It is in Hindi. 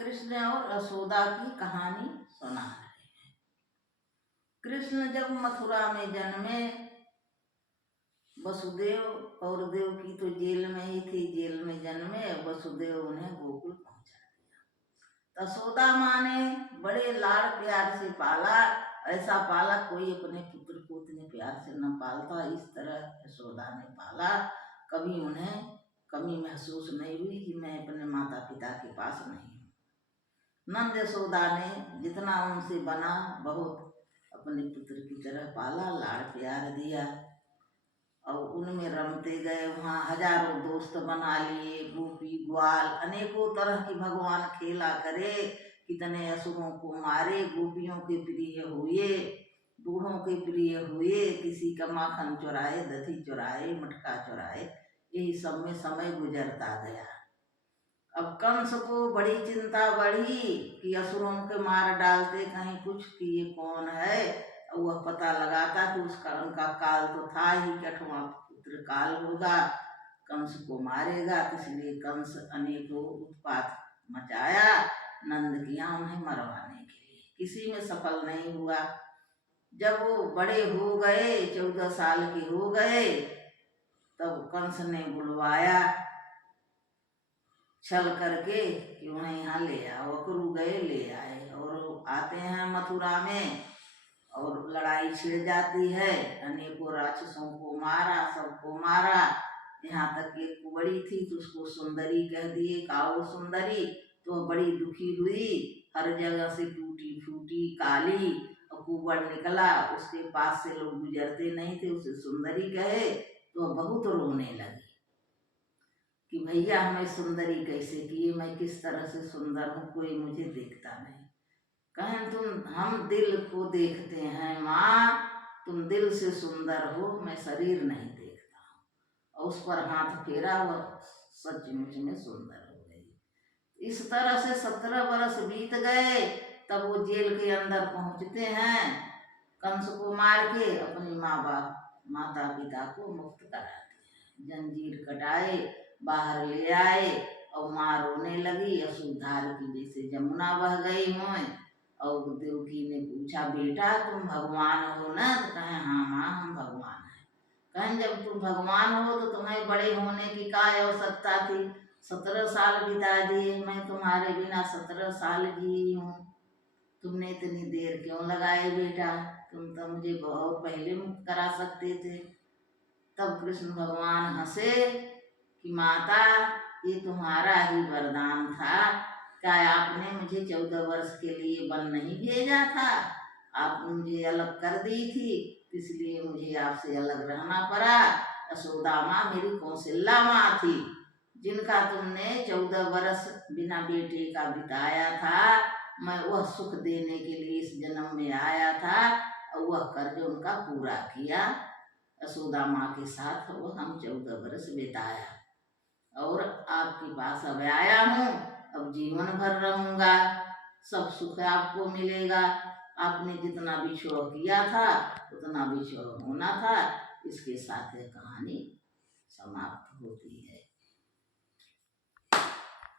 कृष्ण और यशोदा की कहानी सुना रहे हैं। कृष्ण जब मथुरा में जन्मे, वसुदेव और देवकी तो जेल में ही थी, जेल में जन्मे। वसुदेव उन्हें गोकुल पहुंचा दिया। यशोदा माँ ने बड़े लाड़ प्यार से पाला, ऐसा पाला कोई अपने पुत्र को इतने प्यार से न पालता, इस तरह यशोदा ने पाला। कभी उन्हें कमी महसूस नहीं हुई कि मैं अपने माता पिता के पास नहीं हूँ। नंद यशोदा ने जितना उनसे बना बहुत अपने पुत्र की तरह पाला, लाड़ प्यार दिया और उनमें रमते गए। वहाँ हजारों दोस्त बना लिए, गोपी ग्वाल अनेकों तरह की भगवान खेला करे। कितने असुरों को मारे, गोपियों के प्रिय हुए, बूढ़ों के प्रिय हुए, किसी का माखन चुराए, दही चुराए, मटका चुराए। यही सब में समय गुजरता गया। अब कंस को बड़ी चिंता बढ़ी कि असुरों के मार डालते कहीं कुछ कि ये कौन है। वह पता लगाता कि उसका उनका काल तो था ही कि 8वां पुत्र काल होगा, कंस को मारेगा। इसलिए कंस अनेकों उत्पात मचाया नंद किया उन्हें मरवाने के लिए, किसी में सफल नहीं हुआ। जब वो बड़े हो गए, 14 साल के हो गए, तब कंस ने बुलवाया छल करके कि उन्हें यहाँ ले आओ। अकरू गए, ले आए और आते हैं मथुरा में और लड़ाई छिड़ जाती है। अनेकों राक्षसों को मारा, सबको मारा। यहाँ तक एक कुंवरी थी तो उसको सुंदरी कह दिए, काओ सुंदरी। तो बड़ी दुखी हुई, हर जगह से टूटी फूटी काली और कुंवर निकला। उसके पास से लोग गुजरते नहीं थे, उसे सुंदरी कहे तो बहुत रोने लगी कि भैया हमें सुंदरी कैसे किए, मैं किस तरह से सुंदर हूँ, कोई मुझे देखता नहीं। कहें तुम, हम दिल को देखते हैं माँ, तुम दिल से सुंदर हो, मैं शरीर नहीं देखता हूँ। और उस पर हाथ फेरा, वह सचमुच में सुंदर हो गई। इस तरह से 17 वर्ष बीत गए। तब वो जेल के अंदर पहुंचते हैं, कंस को मार के अपनी माता पिता को मुक्त कराते हैं। जंजीर कटाए, बाहर ले आए और माँ रोने लगी, असूधार की जैसे जमुना बह गई हों। और देवकी ने पूछा, बेटा तुम भगवान हो ना? तो कहे हाँ माँ हम भगवान हैं। कहें जब तुम भगवान हो तो तुम्हें बड़े होने की क्या आवश्यकता थी? 17 साल बिता दिए, मैं तुम्हारे बिना 17 साल जी हूँ, तुमने इतनी देर क्यों लगाए बेटा? तुम तो मुझे बहुत पहले मुक्त करा सकते थे। तब कृष्ण भगवान हंसे कि माता ये तुम्हारा ही वरदान था। क्या आपने मुझे 14 वर्ष के लिए वन नहीं भेजा था? आप मुझे अलग कर दी थी, इसलिए मुझे आपसे अलग रहना पड़ा। यशोदा माँ मेरी कौशल्या माँ थी, जिनका तुमने 14 वर्ष बिना बेटे का बिताया था। मैं वह सुख देने के लिए इस जन्म में आया था और वह कर्ज उनका पूरा किया। यशोदा माँ के साथ वो हम 14 वर्ष बिताया और आपके पास अब आया हूँ। अब जीवन भर रहूँगा, सब सुख आपको मिलेगा। आपने जितना भी छोड़ किया था उतना भी छोड़ होना था। इसके साथ ये कहानी समाप्त होती है।